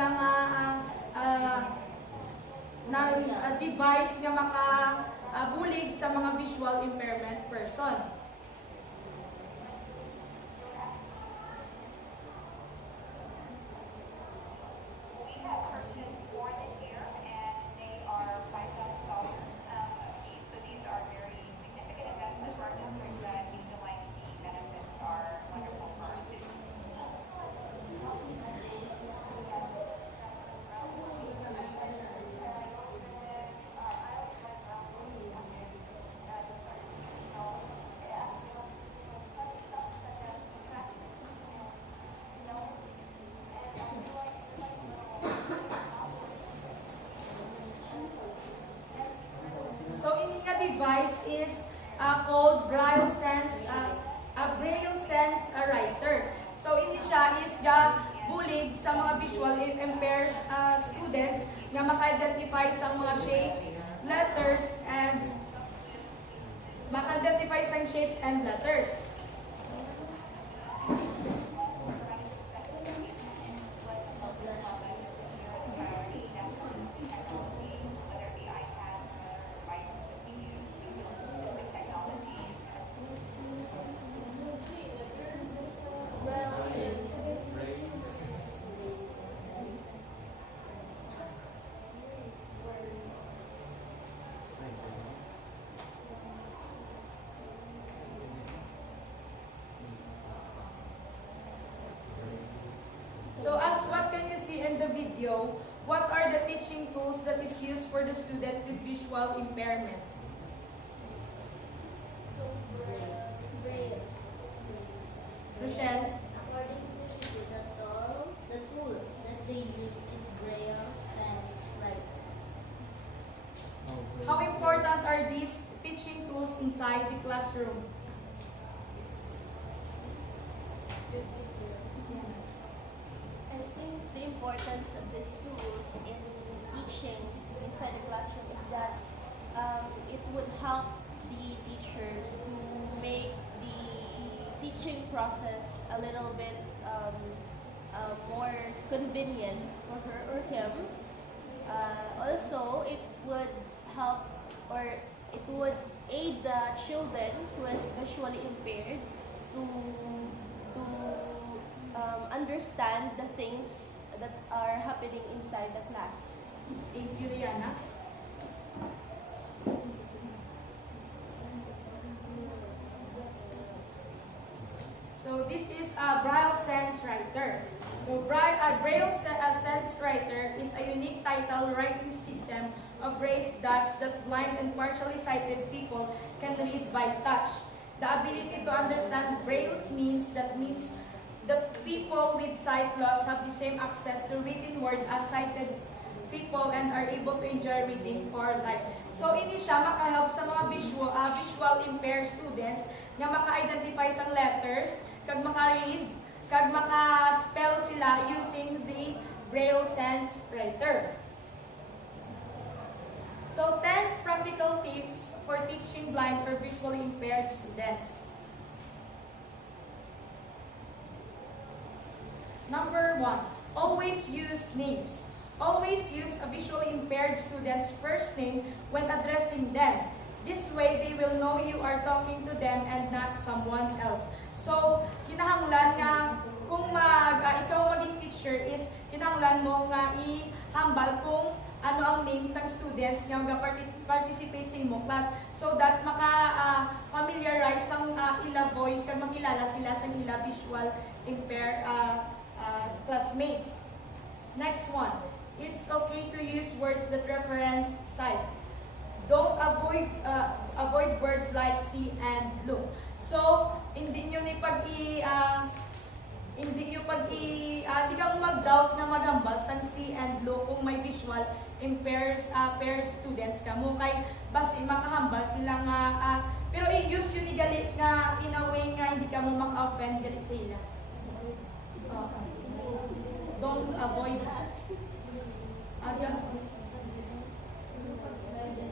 sila nga device nga makabulig sa mga visual impairment person. So, ini nga device is called Braille Sense Writer. So, ini siya is bulig sa mga visual impaired students nga maka-identify sa mga shapes, letters, and maka-identify sa shapes and letters. So as what can you see in the video, what are the teaching tools that is used for the student with visual impairment? Rochelle? According to the tool that they use is Braille Sense Writer. How important are these teaching tools inside the classroom? I think the importance of these tools in teaching inside the classroom is that it would help the teachers to make the teaching process a little bit more convenient for her or him. Also, it would help or it would aid the children who is visually impaired to understand the things that are happening inside the class. Thank you, Rihanna. So this is a Braille Sense Writer. So Braille Sense Writer is a unique title writing system of raised dots that blind and partially sighted people can read by touch. The ability to understand Braille means the people with sight loss have the same access to written word as sighted people and are able to enjoy reading for life. So, ini siya makahelp sa mga visual impaired students nga maka-identify sa letters, kag maka-read, kag maka-spell sila using the Braille Sense Writer. So, 10 practical tips for teaching blind or visually impaired students. Number 1, always use names. Always use a visually impaired student's first name when addressing them. This way, they will know you are talking to them and not someone else. So, kinahanglan nga kung ikaw maging teacher is kinahanglan mo nga ihambal kung ano ang names ng students nga mag-participate sa imong class so that maka-familiarize ang ila voice kag makilala sila sa ila visual impaired classmates. Next one, it's okay to use words that reference sight. Don't avoid words like see and look. So, hindi ka mag-doubt na magambal sa see and look kung may visual impaired students ka mo kay basi makahambal sila nga pero i-use yun gali nga in a way nga hindi ka mo maka-offend gali sa ila. Don't avoid that.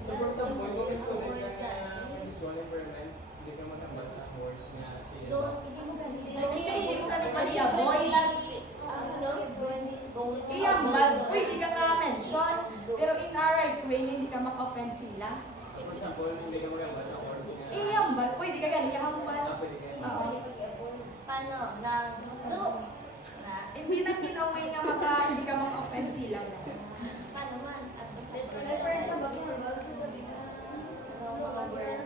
So for example, kung may student na visual impairment, hindi ka matambal sa words niya si Iyambal way na hindi ka maka-offend sila. For example, hindi ka magamba sa course niya. Ihambal. Pwede ka ganyan, ihambal. Pwede ka. Oo. Paano? Nang look na? Hindi nang ginaway nga hindi ka maka-offend sila. Paano man? At basta Refer ka ba kung ba? mga word.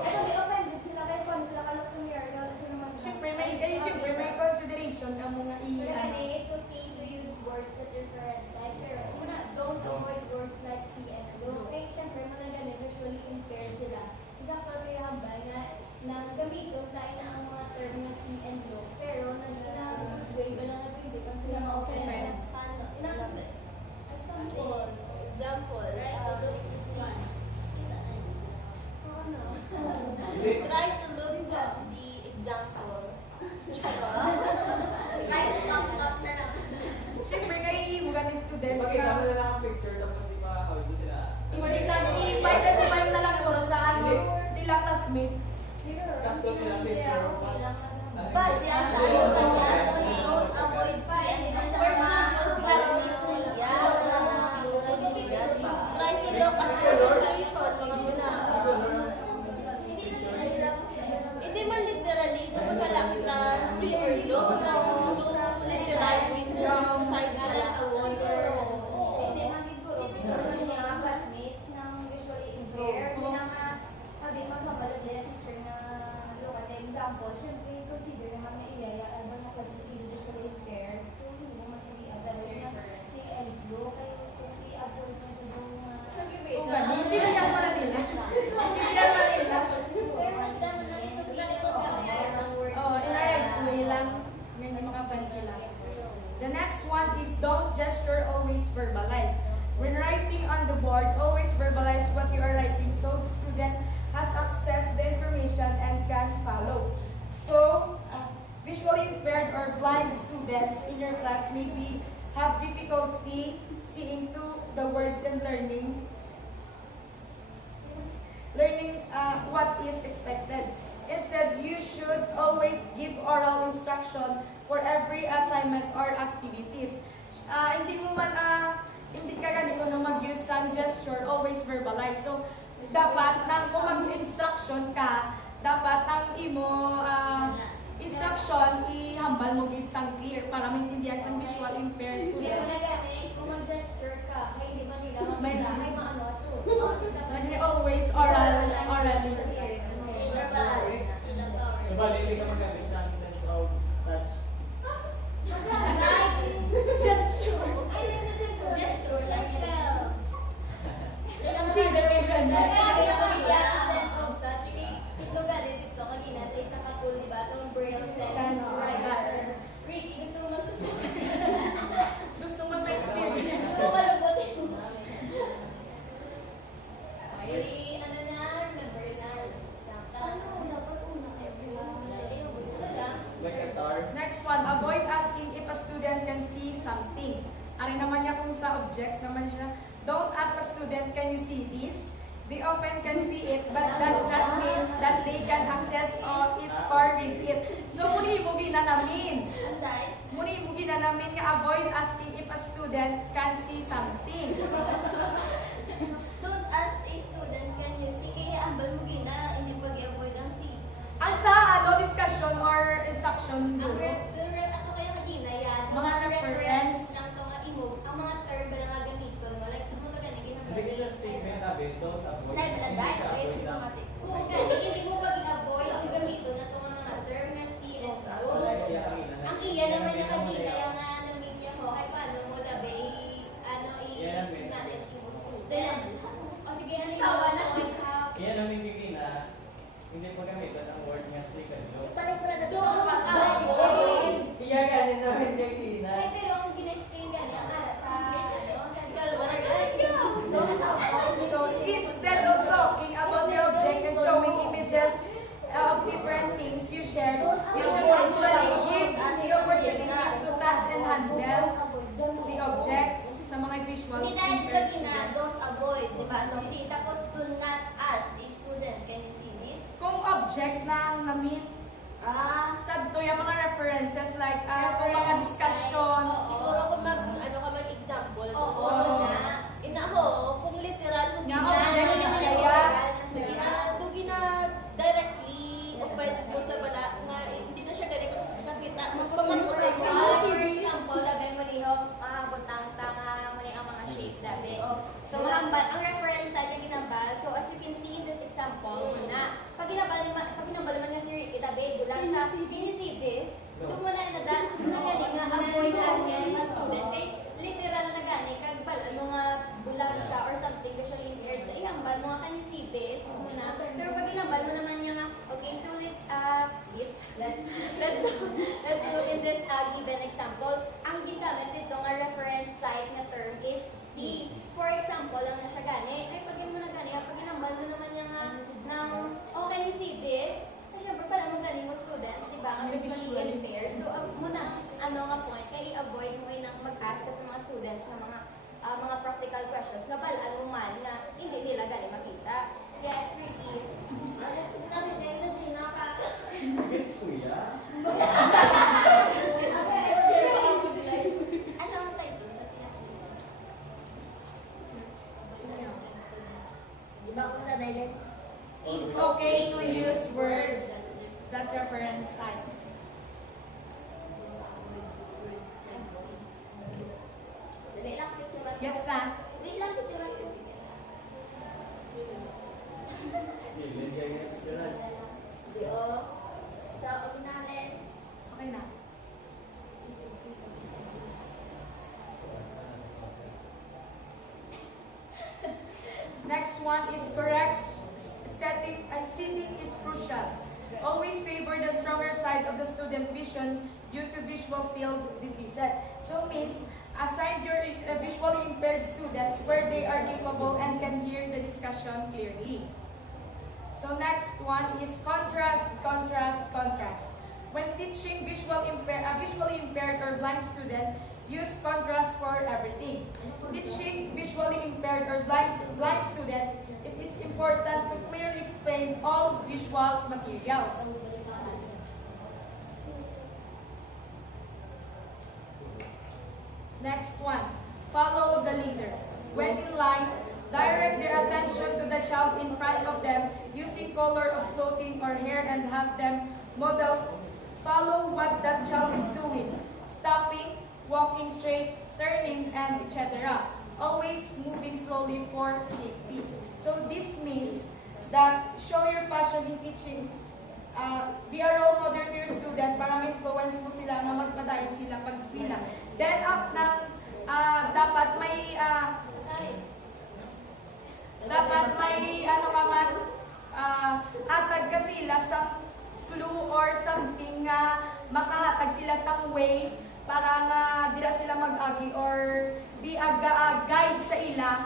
Actually, offended sila kay Juan, sila kalok sa mirror, kasi naman siya. Siyempre may consideration ka mga It's okay to use words that reference like, pero una, don't avoid words like see and do. Kaya siyempre, mga ganun, usually impaired sila. Example, kaya hambal nga, nang gamiton tayo na ang mga term na see and do, pero nang ina-good way, walang nag-hindi kang sila ma-offend. Paano? Example. Example, Right, to look is one. Oo, no. try to look at the example. Try to come up na lang. Siyempre kay bukan ni students Pakita mo na na lang ang picture tapos ipa-hold mo sila. i-identify na lang ko sa sila classmate. Siguro. Laptop nila picture. Bas, yan sa ano sa niya, don't avoid see and do sa mga classmates niya, mga ikutod niya, diba? Try to look at your situation, mga muna. Hindi man literally, kapag malaki na see or look, don't literal mean yung side na lang. Hindi man siguro. Siguro yung mga classmates ng visually impaired, hindi na nga sabi magkabala din teacher na look at the example. Siyempre, consider naman na iyayaan mo na kasi is visually impaired. So, hindi naman i-avoid na see and look. Kaya kung i-avoid mo ito yung Hindi na yan pala nila. Hindi na yan pala nila. pero mas dami na rin sa pinito gamit ang words. Oh, in a right way lang. Ganyan maka-offend sila. The next one is don't gesture, always verbalize. When writing on the board, always verbalize what you are writing so the student has access to the information and can follow. So, visually impaired or blind students in your class maybe have difficulty seeing through the words and learning what is expected. Instead, you should always give oral instruction for every assignment or activities. Hindi mo man hindi ka ganito na mag-use ng gesture, always verbalize. So, dapat nang kung mag-instruction ka, dapat ang imo instruction ihambal mo gid sang clear para maintindihan sa visual impaired Hindi mo na students. ganit, kung mag-gesture ka, kaya hindi ba nila May- may maano to. Hindi always orally. So, bali, hindi ka magamit sa sense of touch. Gesture. Gesture, like shell. Consider mo ganun. Kaya ako bigyan ang sense of touch. Ito galit dito, kanina sa isang katul, di ba? Itong braille sense. Sense, Right. Ricky, gusto mo Gusto mo ma-experience. gusto mo malubot yung ay, ano na, remember na. Ano, dapat una. Ano lang? Like a tar. Next one, avoid asking if a student can see something. Ari naman niya kung sa object naman siya. Don't ask a student, can you see this? They often can see it, but does not mean that they can access it or read it. So, muni mo ginanamin. Anday? Muni mo ginanamin nga avoid asking if a student can see something. Don't ask a student, can you see? Kaya ambal mo gina, hindi pag-avoid ang see. Ang sa discussion or instruction Ang guro. ako kaya kanina yan, Mga reference. ng mga imog, ang mga term ba na gamiton mo, like, ano ba ganun, Hindi sa statement nabi, don't avoid. Nagladay, Hindi ka wait, avoid di na. mo mati. kung gani, hindi mo pag avoid ang gamiton na itong mga term na see and do. Kaya kanina na. Ang iya naman niya kanina, yung nga nang niya ko, kay paano mo dabe, i-manage mo student. O sige, ano yung point out? Kaya namin bigina, hindi po gamitan ang word nga second look. Don't avoid. Kaya ganyan namin bigina. Ay, pero ang gina-explain gani, ang ara sa, sa Don't avoid. So, instead of talking about the object and showing images of different things you shared, you should actually give the opportunities to touch and handle the objects sa mga visual Hindi dahil di ba impaired gina, students. don't avoid, di ba? No, see, tapos do not ask the student, can you see this? Kung object na ang na-meet, sad to yung mga references like kung mga discussion, Siguro kung mag-example, Oo, So, mahambal. Ang reference site yung ginambal. So, as you can see in this example, pag ginambal naman niya si itabi, gulang siya, can you see this? So, muna na gani nga avoid asking a student. Kay literal na gani, kag ano nga bulag siya or something visually impaired. Sa ihambal mo nga, can you see this? Muna. Pero pag ginambal mo naman niya nga, okay, so let's look in this given example. Ang ginamit dito nga reference site na term is C. For example, lang na siya gani, ay pag mo na gani, pag ginambal mo naman niya nga ng, oh, can you see this? Ay, syempre pala mo gani mo students, di ba? Ang visually impaired. So, muna, ano nga point, kaya i-avoid mo nang mag-ask ka sa mga students ng mga practical questions nga balaan mo man nga hindi nila gani makita. Yeah, it's tricky. Gets kuya? Ano ang title sa tiyak? It's okay to use words that reference site. Gets that? Wait lang, titira kasi. Sige, ganyan si Gerald. Okay na. Next one is correct setting and seating is crucial. Always favor the stronger side of the student vision due to visual field deficit. So means assign your visually impaired students where they are capable and can hear the discussion clearly. So next one is contrast, contrast, contrast. When teaching visually impaired or blind student, use contrast for everything. Teaching visually impaired or blind student, it is important to clearly explain all visual materials. Next one, follow the leader. When in line, direct their attention to the child in front of them using color of clothing or hair and have them follow what that child is doing, stopping, walking straight, turning, and etc. Always moving slowly for safety. So this means that show your passion in teaching. Be a role model to your student para ma-influence mo sila na magpadayon sila pag-eskwela. Then up ng dapat may ano ka man hatag ka sila sa clue or something nga makahatag sila sa way para nga dira sila mag-agi or be a guide sa ila.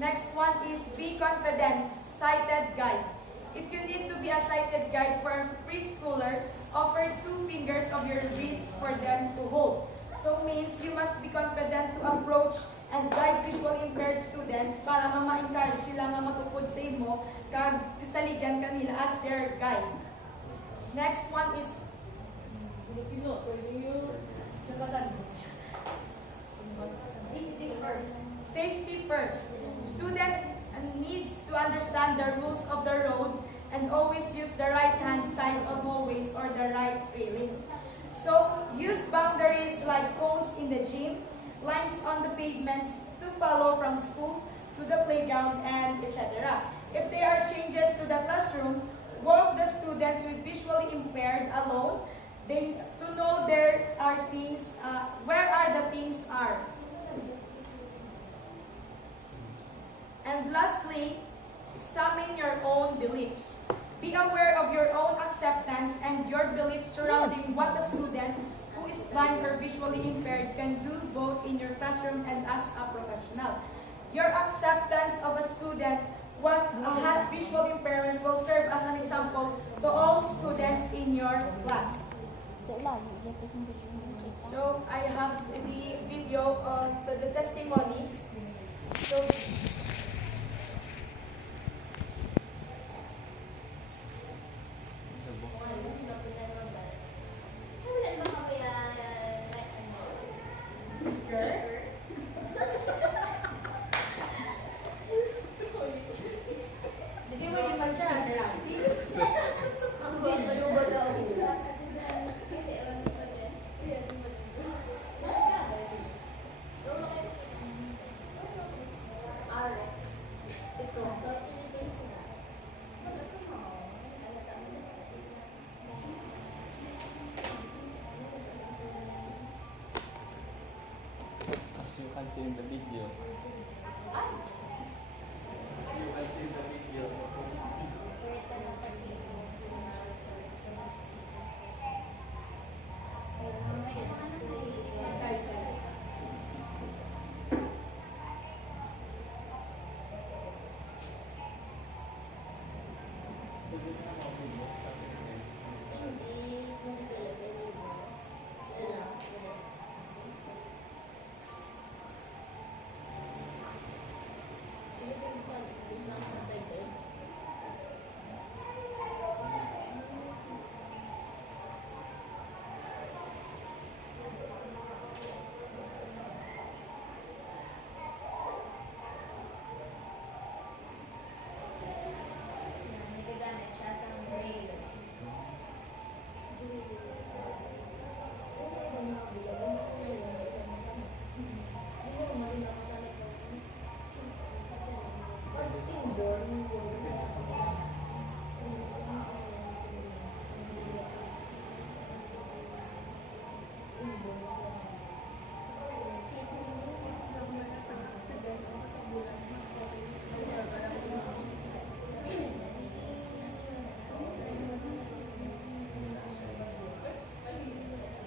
Next one is be confident, sighted guide. If you need to be a sighted guide for a preschooler, offer 2 fingers of your wrist for them to hold. So means you must be confident to approach and guide visually impaired students para ma-encourage sila nga matupod sa imo kag kasaligan kanila as their guide. Next one is Safety first. safety first. Student needs to understand the rules of the road and always use the right-hand side of hallways or the right railings. So, use boundaries like cones in the gym, lines on the pavements to follow from school to the playground and etc. If there are changes to the classroom, walk the students with visually impaired alone to know there are things, where are the things are. And lastly, examine your own beliefs. Be aware of your own acceptance and your beliefs surrounding what a student who is blind or visually impaired can do both in your classroom and as a professional. Your acceptance of a student has visual impairment will serve as an example to all students in your class. So I have the video of the testimonies. So hindi mo yung mag-speaker. see in the video. As you can see in the video. So, dito na mga video sa Philippines. May gagamit siya sa grade.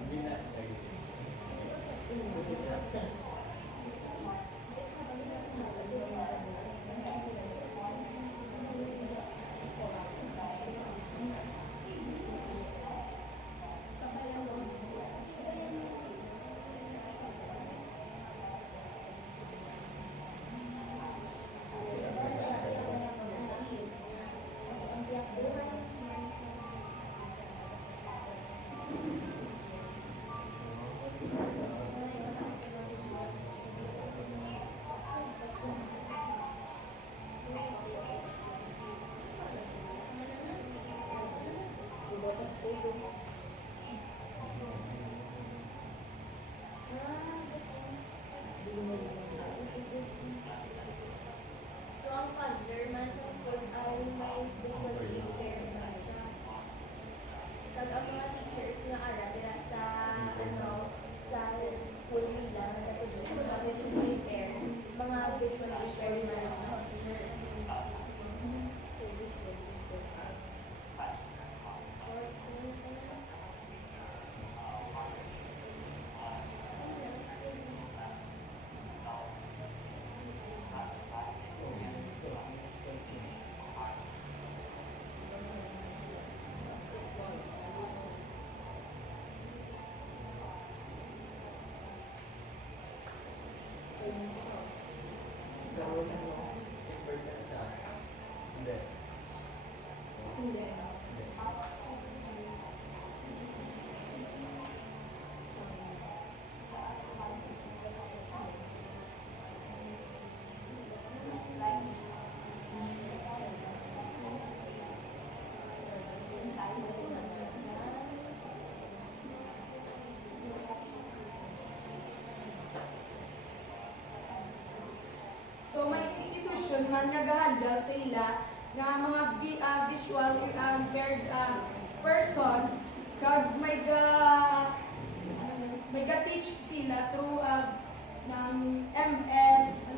Hindi na siya. Kasi siya. So, ang father man sa school ay may visually impaired na siya. Kag ang mga teachers nga ara dira sa sa school nila katulad sa mga visually impaired, mga visually impaired man ang mga teachers. Karoon na mo. Important siya. Hindi. Hindi. So may institution man nagahandle sa ila nga mga visual impaired person kag may ga-teach sila through ng MS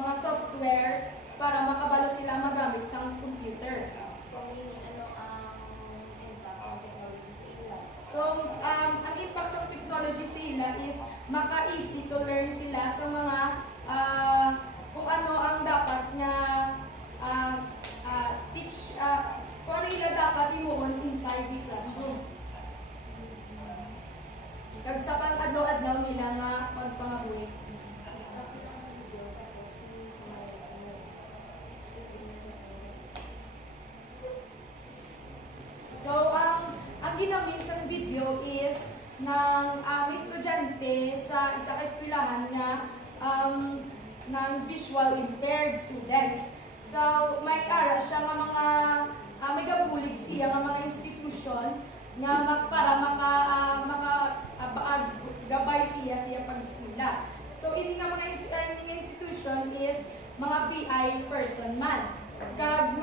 mga software para makabalo sila magamit sa computer. So, meaning ano ang impact sa technology sa ila? So, ang impact sa technology sa ila is maka-easy to learn sila sa mga kung ano ang dapat nga teach, kung ano ila dapat imuon inside the classroom. Kag sa pang-adlaw-adlaw nila nga pagpangabuhi. So, ang ginamit sa video is ng estudyante sa isa ka eskwelahan nga ng visual impaired students. So, may ara siya nga mga may gabulig siya nga mga institution nga para gabay siya pag-eskwela. So, ini nga mga institution is mga PI person man. Kag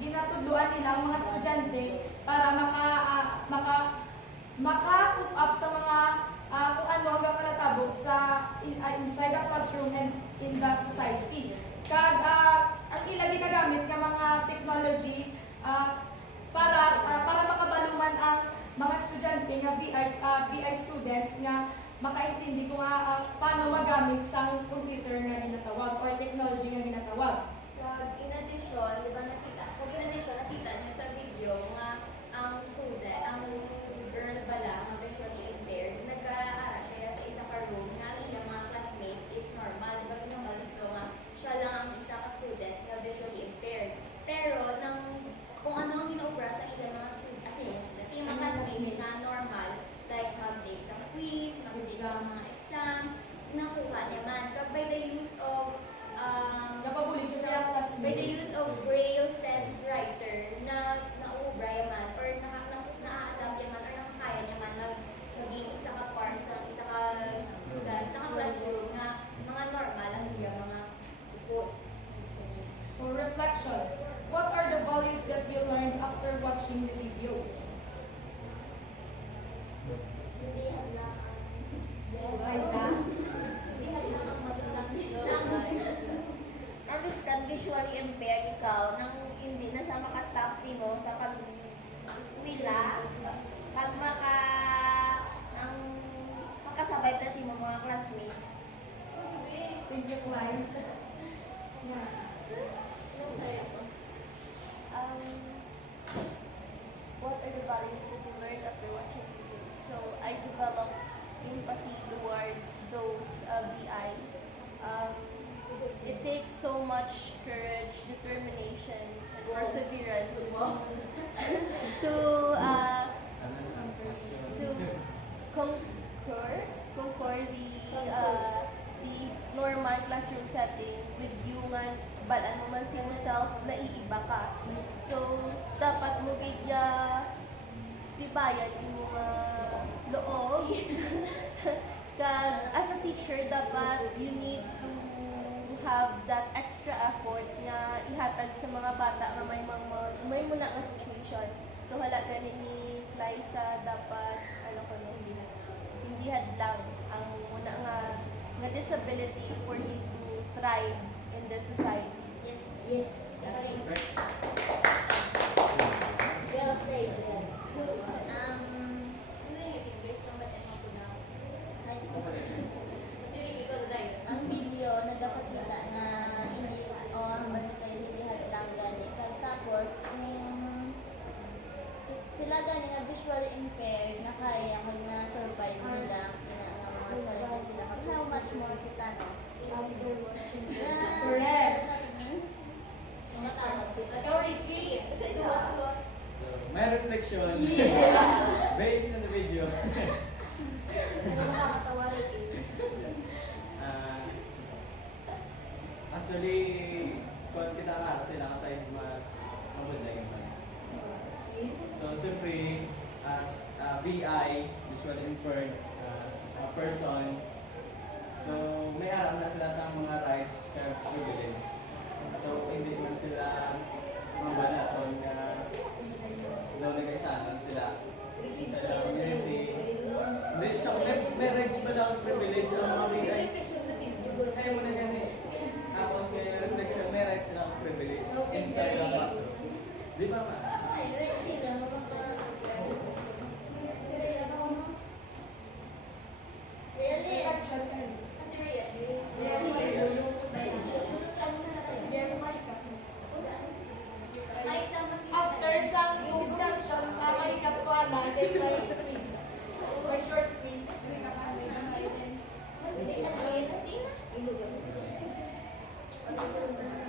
ginatudluan nila ang mga estudyante para maka-coop up sa mga kung ano hanggang kalatabog sa inside the classroom and in the society. Kag ang ila ginagamit nga mga technology para makabaluman ang mga estudyante nga BI students nga makaintindi kung paano magamit sa computer nga ginatawag or technology nga ginatawag. In addition, di ba nakita niyo sa video nga ang student, ang girl bala, ang visually impaired, nag-aaral siya sa isa ka room na ang ilang mga classmates is normal. Di ba normal dito nga siya lang ang isa ka student na visually impaired. Pero kung ano ang ginaubra sa ilang mga students, yung mga classmates na normal, like mag-take sa quiz, mag-take sa mga exams, nakuha niya man. By the use of Napabuli siya sa classmate. by the use of braille sense writer na naubra yaman or na-adapt yaman or nakakaya niya man naging isa ka part sa isa ka classroom nga mga normal ang iya mga upo. So reflection. What are the values that you learned after watching the videos? Hindi lang Liza? Ang biskan visually impaired ikaw nang hindi na siya makastop mo sa pag-eskwela, pag makasabay pa si mga classmates. Thank you, Liza. Yeah. What are the values that you learned after watching videos? So I developed empathy towards those VIs. It takes so much courage, determination, and perseverance to conquer the normal classroom setting with human balaan mo man si yourself na iiba ka. So dapat mo bigya tibayan yung mga loob. Kag as a teacher dapat you need to have that extra effort na ihatag sa mga bata nga may muna ka situation. So hala gani ni Liza dapat hindi hadlang ang muna nga disability for you to thrive in the society. Yes. Well said. Ang video nagapakita na hindi hindi hadlang gani tapos sila gani nga visually impaired na kaya kung na-survive nila mga choices sila. How much more kita no? After watching it. Correct. Sorry, Kate. So, may reflection based on the video. Actually, kung kita nga sila kasay mas mabuday yung pala. So, siyempre, as VI, visually impaired, as a person, so may alam na sila sa mga rights and privilege. So, hindi man sila mabala o daw nag-isanan sila sa community. Hindi, tsaka may rights ba daw privilege ang mga VI? Kaya mo na ganit. Ako, may reflection, may rights sila ang privilege inside the classroom. Di ba ma? After some discussion, recap ko may short quiz.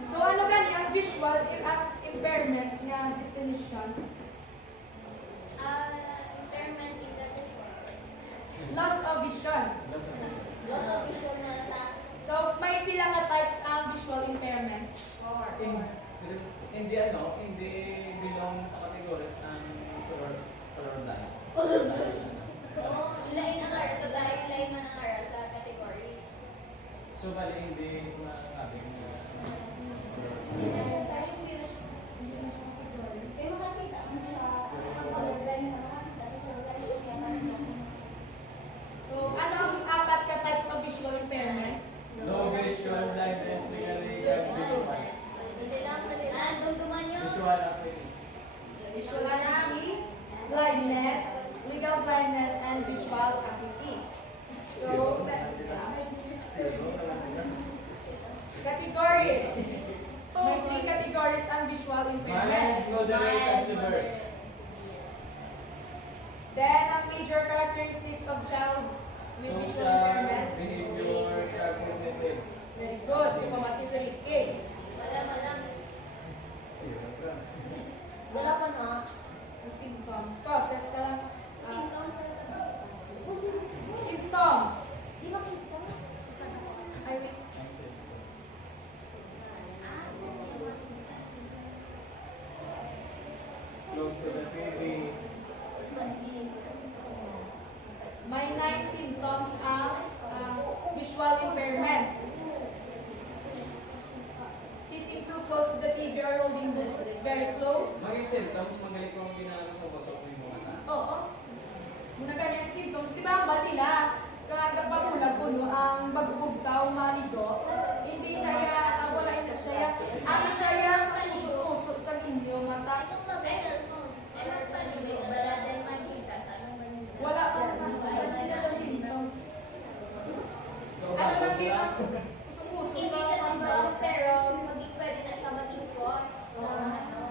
So ano gani ang visual impairment nga definition? Impairment in the visual. Loss of vision. Loss of vision na sa So may pila nga types ang visual impairment? Hindi belong sa categories ang colorblind. lain ang ara sa dahil lain man ang ara sa categories. So, bali hindi masabi na So visual Mild, impairment. moderate, and severe. Then, ang major characteristics of child with visual Social, impairment. behavior, cognitive. Very good. Di pa mati sa K. Zero, bro. Wala pa na. Ang symptoms. Causes ka lang. Symptoms Symptoms. Di makita. I will. Close to the baby. May 9 symptoms ang visual impairment. Sitting too close to the TV or holding books very close. Maging symptoms, magaling kong ginagawa sa pasok ng mga na. Oo. Muna ganyan symptoms. Di ba ang balila? Kaya pamulag ko no, ang bagbugtaw maligo. Hindi na ya, wala na siya. Ano siya ya sa puso-puso sa inyo mata. Wala pa sa hindi na siya symptoms. Ano lang din ang puso-puso Hindi sa siya mata. symptoms, pero pwede na siya maging cause sa ano.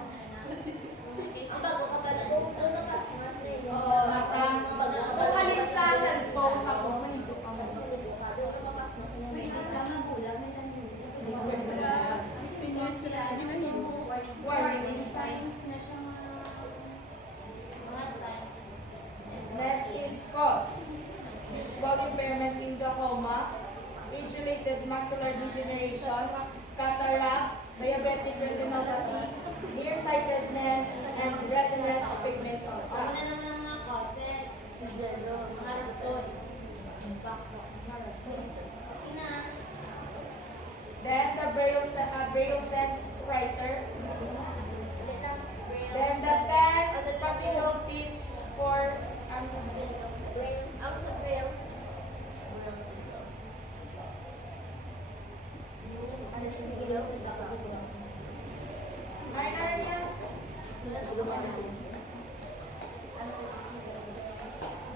Bago ka pa doon mas rin. Mata. Kung halin sa cellphone tapos manigo ka mo. Warning signs. Next is cause. Visual impairment in glaucoma, age-related macular degeneration, cataract, diabetic retinopathy, nearsightedness, and retinal pigmentosa. Ano na naman ang mga causes? Mga rason. Okay na. Then the braille sense writer. Ulit lang. Then the 10 practical tips for Ang sa braille. minor yan.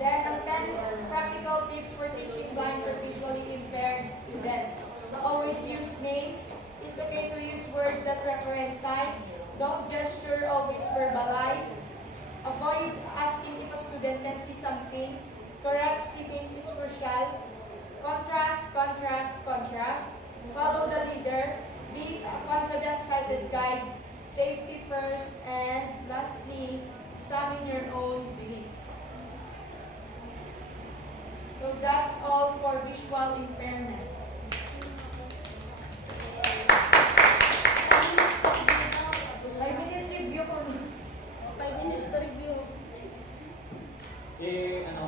Then ang 10 practical tips for teaching blind or visually impaired students. Always use names. It's okay to use words that reference sight. Don't gesture, always verbalize. Avoid asking if a student can see something. Correct seeing is crucial. Contrast, contrast, contrast. Follow the leader. Be a confident sighted guide. Safety first. And lastly, examine your own beliefs. So that's all for visual impairment. Five minutes review ko. 5 minutes to review. Ano